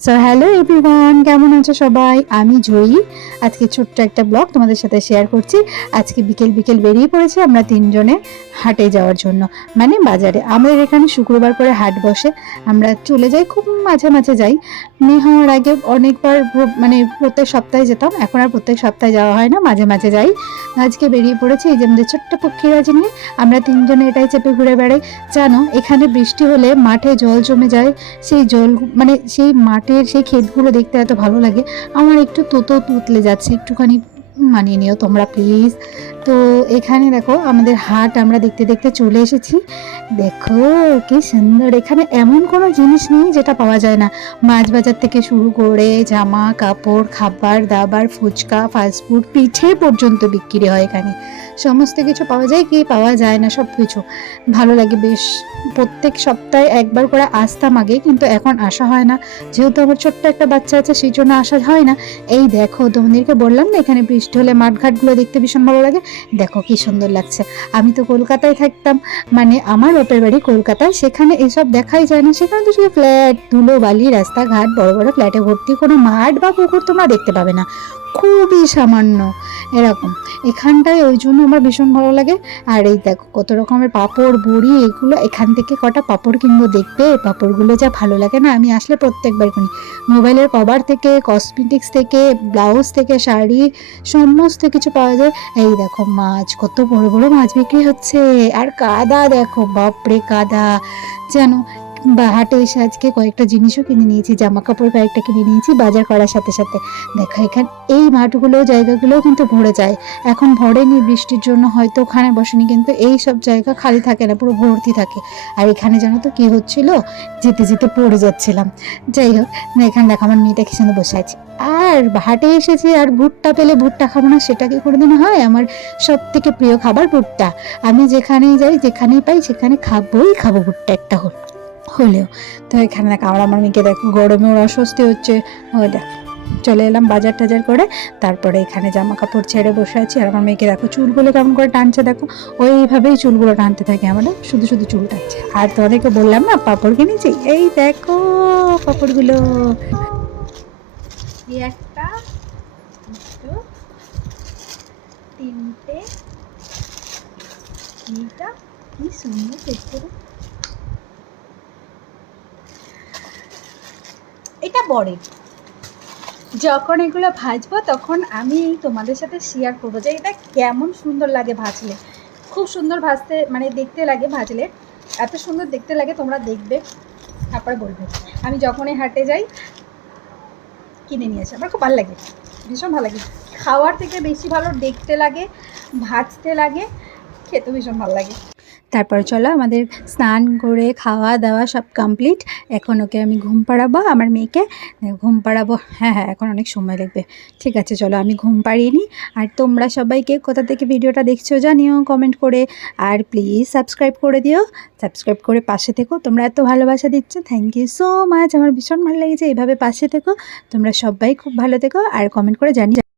So hello everyone, কেমন আছো সবাই? আমি জয়ী। আজকে ছোট্ট একটা ব্লগ তোমাদের সাথে শেয়ার করছি। আজকে বিকেল বিকেল বেরিয়ে পড়েছি আমরা তিনজনে হাটে যাওয়ার জন্য, মানে বাজারে। আমাদের এখানে শুক্রবার করে হাট বসে। আমরা চলে যাই, খুব মাঝে মাঝে যাই। মেয়ে হওয়ার আগে অনেকবার মানে প্রত্যেক সপ্তাহে যেতাম, এখন আর প্রত্যেক সপ্তাহে যাওয়া হয় না, মাঝে মাঝে যাই। আজকে বেরিয়ে পড়েছি এই যে আমাদের ছোট্ট পক্ষীরাজ নিয়ে। আমরা তিনজনে এটাই চেপে ঘুরে বেড়াই। জানো, এখানে বৃষ্টি হলে মাঠে জল জমে যায়। সেই জল মানে সেই মাঠের সেই ক্ষেতগুলো দেখতে এত ভালো লাগে। আমার একটু তোতো তুতলে যাচ্ছে, একটুখানি মানিয়ে নিও তোমরা প্লিজ। তো এখানে দেখো আমাদের হাট আমরা দেখতে দেখতে চলে এসেছি। দেখো কি সুন্দর, এখানে এমন কোনো জিনিস নেই যেটা পাওয়া যায় না। মাছ বাজার থেকে শুরু করে জামা কাপড়, খাবার দাবার, ফুচকা, ফাস্টফুড, পিঠে পর্যন্ত বিক্রি হয় এখানে। সমস্ত কিছু পাওয়া যায়, কি পাওয়া যায় না সব কিছু। ভালো লাগে বেশ। প্রত্যেক সপ্তাহে একবার করে আসতাম আগে, কিন্তু এখন আসা হয় না, যেহেতু আমার ছোট্ট একটা বাচ্চা আছে সেই জন্য আসা হয় না। এই দেখো, তোমাদেরকে বললাম না এখানে বৃষ্টি হলে মাঠঘাটগুলো দেখতে ভীষণ ভালো লাগে। দেখো কি সুন্দর লাগছে। আমি তো কলকাতায় থাকতাম, মানে আমার বাপের বাড়ি কলকাতায়, সেখানে এসব দেখাই যায় না। সেখানে তো শুধু ফ্ল্যাট, ধুলো বালি, রাস্তাঘাট, বড় বড় ফ্ল্যাটে ভর্তি, কোনো মাঠ বা পুকুর তোমরা দেখতে পাবে না, খুবই সামান্য এরকম। এখানটায় ওই জন্য আমার ভীষণ ভালো লাগে। আর এই দেখো কত রকমের পাঁপড়, বড়ি, এগুলো এখান থেকে কটা পাঁপড় কিনবো, দেখবে পাঁপড়গুলো যা ভালো লাগে না, আমি আসলে প্রত্যেকবার কিনি। মোবাইলের কভার থেকে, কসমেটিক্স থেকে, ব্লাউজ থেকে, শাড়ি, সমস্ত কিছু পাওয়া যায়। এই দেখো মাছ, কত বড় বড় মাছ বিক্রি হচ্ছে। আর কাদা দেখো, বাপরে কাদা যেন। বা হাটে এসে আজকে কয়েকটা জিনিসও কিনে নিয়েছি, জামা কাপড় কয়েকটা কিনে নিয়েছি বাজার করার সাথে সাথে। দেখো এখানে এই মাঠগুলো, জায়গাগুলোও কিন্তু ভরে যায়। এখন ভরেনি বৃষ্টির জন্য, হয়তো ওখানে বসেনি, কিন্তু এই সব জায়গা খালি থাকে না, পুরো ভর্তি থাকে। আর এখানে জানো তো কি হচ্ছিল, যেতে যেতে পড়ে যাচ্ছিলাম। যাই হোক, এখানে দেখো আমার মেয়েটা কি সুন্দর বসে আছে। আর হাটে এসেছি, আর ভুট্টা পেলে ভুট্টা খাবো না, সেটা কি কোনোদিন হয়? আমার সব থেকে প্রিয় খাবার ভুট্টা। আমি যেখানেই যাই, যেখানেই পাই, সেখানে খাবোই খাবো ভুট্টা একটা হলেও। তো এখানে দেখ আমার মেয়েকে দেখো, গরমে ওর অস্বস্তি হচ্ছে। ওই দেখ, চলে এলাম বাজার টাজার করে, তারপরে এখানে জামা কাপড় ছেড়ে বসে আছি। আর আমার মেয়েকে দেখো চুলগুলো কেমন করে টানছে, দেখো ওইভাবেই চুলগুলো টানতে থাকে, আমাদের শুধু শুধু চুল টানছে। আর তোমাদেরকে বললাম না পাঁপড় কিনেছি, এই দেখো পাঁপড়গুলো। একটা, দুটো, তিনটে, এইটা কি সুন্দর দেখতে। এটা বড়, যখন এগুলো ভাজবো তখন আমি তোমাদের সাথে শেয়ার করবো যে এটা কেমন সুন্দর লাগে ভাজলে। খুব সুন্দর ভাজতে, মানে দেখতে লাগে ভাজলে, এত সুন্দর দেখতে লাগে, তোমরা দেখবে তারপরে বলবে। আমি যখনই হাটে যাই কিনে নিয়ে আসি, আমার খুব ভালো লাগে, ভীষণ ভালো লাগে। খাওয়ার থেকে বেশি ভালো দেখতে লাগে, ভাজতে লাগে, খেতে ভীষণ ভালো লাগে। তারপর চলো, আমাদের স্নান করে খাওয়া দাওয়া সব কমপ্লিট। এখন ওকে আমি ঘুম পাড়াবো, আমার মেয়েকে ঘুম পাড়াবো। হ্যাঁ হ্যাঁ, এখন অনেক সময় লাগবে। ঠিক আছে চলো, আমি ঘুম পাড়িয়ে নিই। আর তোমরা সবাইকে কোথা থেকে ভিডিওটা দেখছো জানিও কমেন্ট করে। আর প্লিজ সাবস্ক্রাইব করে দিও, সাবস্ক্রাইব করে পাশে থেকো। তোমরা এত ভালোবাসা দিচ্ছ, থ্যাংক ইউ সো মাচ। আমার ভীষণ ভালো লেগেছে, এইভাবে পাশে থেকো। তোমরা সবাই খুব ভালো থেকো, আর কমেন্ট করে জানিও।